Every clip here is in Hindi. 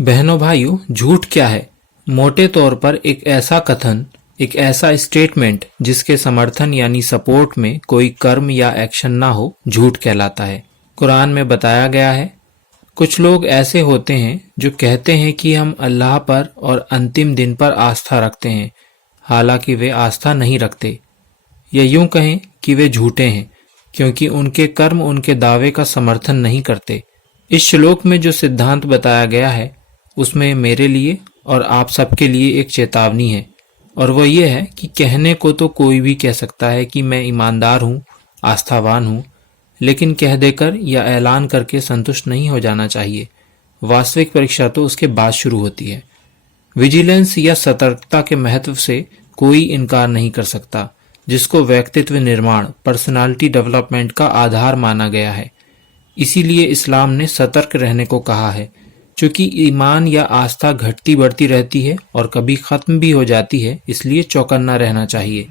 बहनों भाइयों, झूठ क्या है? मोटे तौर पर एक ऐसा कथन, एक ऐसा स्टेटमेंट जिसके समर्थन यानी सपोर्ट में कोई कर्म या एक्शन ना हो, झूठ कहलाता है। कुरान में बताया गया है, कुछ लोग ऐसे होते हैं जो कहते हैं कि हम अल्लाह पर और अंतिम दिन पर आस्था रखते हैं, हालांकि वे आस्था नहीं रखते। या यूं कहें कि वे झूठे हैं, क्योंकि उनके कर्म उनके दावे का समर्थन नहीं करते। इस श्लोक में जो सिद्धांत बताया गया है, उसमें मेरे लिए और आप सबके लिए एक चेतावनी है, और वो ये है कि कहने को तो कोई भी कह सकता है कि मैं ईमानदार हूँ, आस्थावान हूँ, लेकिन कह देकर या ऐलान करके संतुष्ट नहीं हो जाना चाहिए। वास्तविक परीक्षा तो उसके बाद शुरू होती है। विजिलेंस या सतर्कता के महत्व से कोई इनकार नहीं कर सकता, जिसको व्यक्तित्व निर्माण, पर्सनालिटी डेवलपमेंट का आधार माना गया है। इसीलिए इस्लाम ने सतर्क रहने को कहा है। चूंकि ईमान या आस्था घटती बढ़ती रहती है और कभी खत्म भी हो जाती है, इसलिए चौकन्ना रहना चाहिए।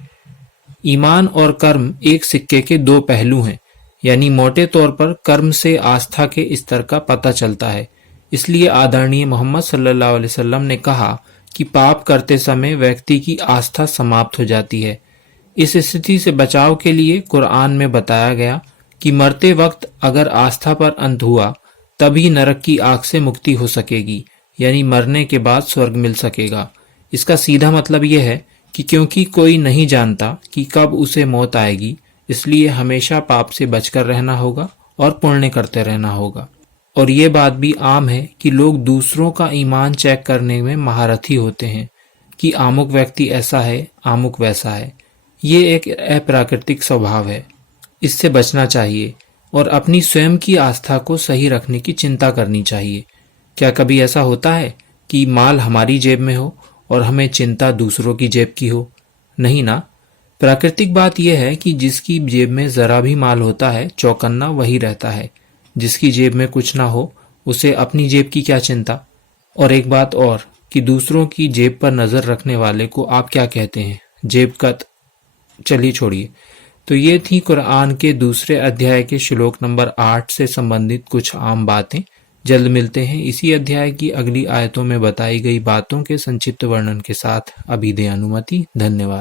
ईमान और कर्म एक सिक्के के दो पहलू हैं, यानी मोटे तौर पर कर्म से आस्था के स्तर का पता चलता है। इसलिए आदरणीय मोहम्मद सल्लल्लाहु अलैहि वसल्लम ने कहा कि पाप करते समय व्यक्ति की आस्था समाप्त हो जाती है। इस स्थिति से बचाव के लिए कुरान में बताया गया कि मरते वक्त अगर आस्था पर अंत हुआ, तभी नरक की आग से मुक्ति हो सकेगी, यानी मरने के बाद स्वर्ग मिल सकेगा। इसका सीधा मतलब यह है कि क्योंकि कोई नहीं जानता कि कब उसे मौत आएगी, इसलिए हमेशा पाप से बचकर रहना होगा और पुण्य करते रहना होगा। और ये बात भी आम है कि लोग दूसरों का ईमान चेक करने में महारथी होते हैं कि आमुक व्यक्ति ऐसा है, आमुक वैसा है। ये एक अप्राकृतिक स्वभाव है, इससे बचना चाहिए और अपनी स्वयं की आस्था को सही रखने की चिंता करनी चाहिए। क्या कभी ऐसा होता है कि माल हमारी जेब में हो और हमें चिंता दूसरों की जेब की हो? नहीं ना। प्राकृतिक बात यह है कि जिसकी जेब में जरा भी माल होता है, चौकन्ना वही रहता है। जिसकी जेब में कुछ ना हो, उसे अपनी जेब की क्या चिंता। और एक बात और कि दूसरों की जेब पर नजर रखने वाले को आप क्या कहते हैं? जेब का चलिए छोड़िए। तो ये थी कुरान के दूसरे अध्याय के श्लोक नंबर 8 से संबंधित कुछ आम बातें। जल्द मिलते हैं इसी अध्याय की अगली आयतों में बताई गई बातों के संक्षिप्त वर्णन के साथ। अभी दें अनुमति। धन्यवाद।